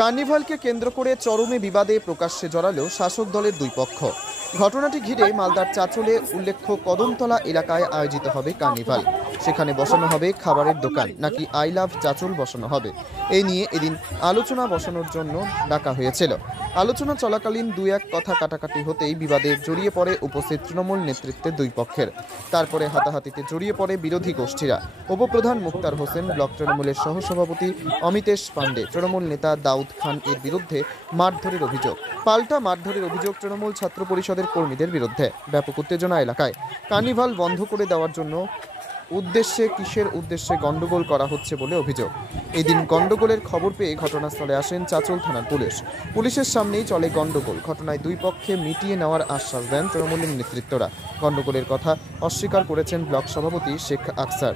কার্নিভালকে কেন্দ্র করে চরমে বিবাদে প্রকাশ্যে জড়ালো শাসক দলের দুই পক্ষ। ঘটনাটি ঘিরে মালদার চাঁচলে উল্লেখ্য কদমতলা এলাকায় আয়োজিত হবে কার্নিভাল। সেখানে বসানো হবে খাবারের দোকান, নাকি আই লাভ চাঁচল বসানো হবে, এই নিয়ে এদিন আলোচনা বসানোর জন্য ডাকা হয়েছিল। আলোচনা চলাকালীন দুই এক কথা কাটাকাটি হতেই বিবাদে জড়িয়ে পড়ে উপস্থিত তৃণমূল নেতৃত্বের দুই পক্ষের। তারপরে হাতাহাতিতে জড়িয়ে পড়ে বিরোধী গোষ্ঠীরা। উপপ্রধান মুক্তার হোসেন, ব্লক তৃণমূলের সহসভাপতি অমিতেশ পাণ্ডে, তৃণমূল নেতা দাউদ খান এর বিরুদ্ধে মারধরের অভিযোগ। পাল্টা মারধরের অভিযোগ তৃণমূল ছাত্র পরিষদের কর্মীদের বিরুদ্ধে। ব্যাপক উত্তেজনা এলাকায়। কার্নিভাল বন্ধ করে দেওয়ার জন্য কিসের উদ্দেশ্যে গন্ডগোল করা হচ্ছে বলে অভিযোগ। এদিন গন্ডগোলের খবর পেয়ে ঘটনাস্থলে আসেন চাঁচল থানার পুলিশ। পুলিশের সামনেই চলে গন্ডগোল। ঘটনায় দুই পক্ষে মিটিয়ে নেওয়ার আশ্বাস দেন তৃণমূলের নেতৃত্বরা। গন্ডগোলের কথা অস্বীকার করেছেন ব্লক সভাপতি শেখ আকসার।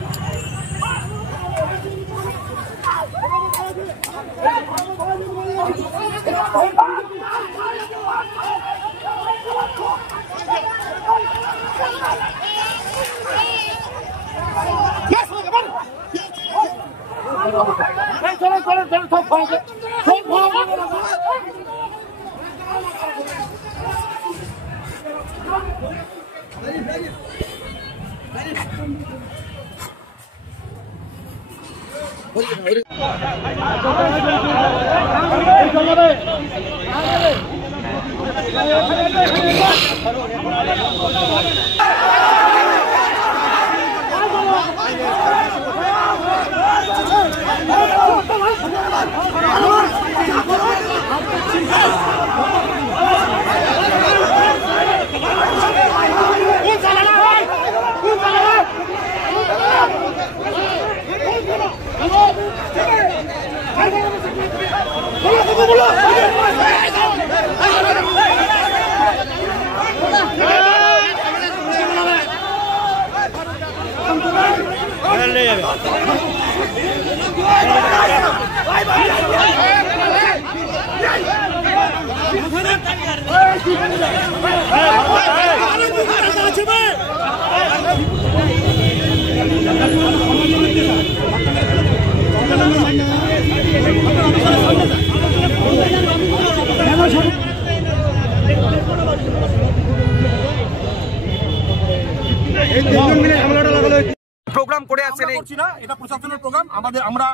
প্রোগ্রাম করে আসছে না, এটা প্রশাসনের প্রোগ্রাম। আমরা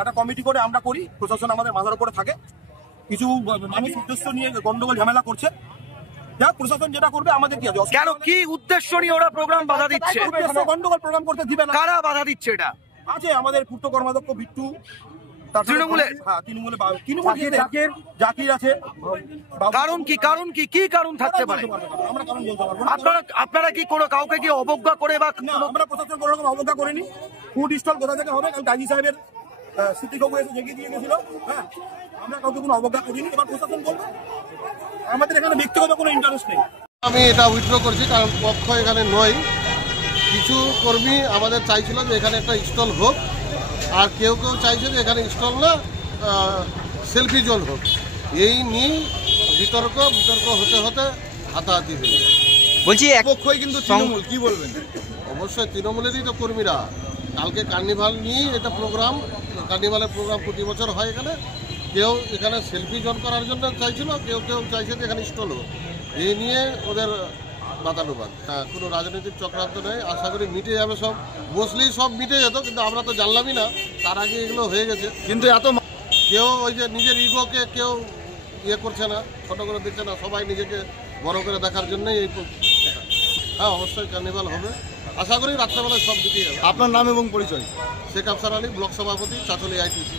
একটা কমিটি করে আমরা করি, প্রশাসন আমাদের মাথার উপরে থাকে। কিছু মানুষ উদ্দেশ্য নিয়ে গন্ডগোল ঝামেলা করছে, যা প্রশাসন যেটা করবে আমাদের কি আছে। কেন, কি উদ্দেশ্য নিয়ে ওরা প্রোগ্রাম বাধা দিচ্ছে? গন্ডগোল প্রোগ্রাম করতে দিবে না। কারা বাধা দিচ্ছে? এটা আছে আমাদের পূর্ত কর্মাধ্যক্ষ বিট্টু, তৃণমূলের। হ্যাঁ, জাকির আছে। কারণ থাকতে পারে? আমরা কারণ বলতে পারবো না। আপনারা কি কোনো কাউকে কি অবজ্ঞা করে বা? আমরা প্রশাসন কোনো রকম অবজ্ঞা করিনি। ফুড স্টল কোথা থেকে হবে, কারণ গাজী সাহেবের স্মৃতিকবু এসে জেগে দিয়ে গেছিল। হ্যাঁ, আমরা কাউকে কোনো অবজ্ঞা করিনি। এবার প্রশাসন বলবে, আমাদের এখানে ব্যক্তিগত কোনো ইন্টারেস্ট নেই। আমি এটা উইথড্র করছি, কারণ পক্ষ এখানে নয়। কিছু কর্মী আমাদের চাইছিল যে এখানে একটা স্টল হোক, আর কেউ চাইছে যে এখানে স্টল না সেলফি জোন হোক। এই নিয়ে বিতর্ক হতে হতে হাতাহাতি হয়ে যায়। বলছি এক পক্ষই কিন্তু তৃণমূল, কি বলবেন? অবশ্যই তৃণমূলেরই তো কর্মীরা। কালকে কার্নিভাল নিয়ে এটা প্রোগ্রাম, কার্নিভালের প্রোগ্রাম প্রতি বছর হয় এখানে। কেউ এখানে সেলফি জোন করার জন্য চাইছিল, কেউ চাইছে যে এখানে স্টল হোক। এই নিয়ে ওদের বাতানুবাদ। হ্যাঁ, কোনো রাজনৈতিক চক্রান্ত নেই। আশা করি মিটে যাবে সব। বসলেই সব মিটে যেত, কিন্তু আমরা তো জানলামই না, তার আগে এগুলো হয়ে গেছে। কিন্তু কেউ ওই যে নিজের ইগোকে কেউ করছে না, ছোট করে দিচ্ছে না, সবাই নিজেকে বড় করে দেখার জন্যই এই। হ্যাঁ, অবশ্যই কার্নিভাল হবে। আশা করি রাত্রেবেলায় সব মিটে যাবে। আপনার নাম এবং পরিচয়? শেখ আফসার আলী, ব্লক সভাপতি, চাঁচল AITC।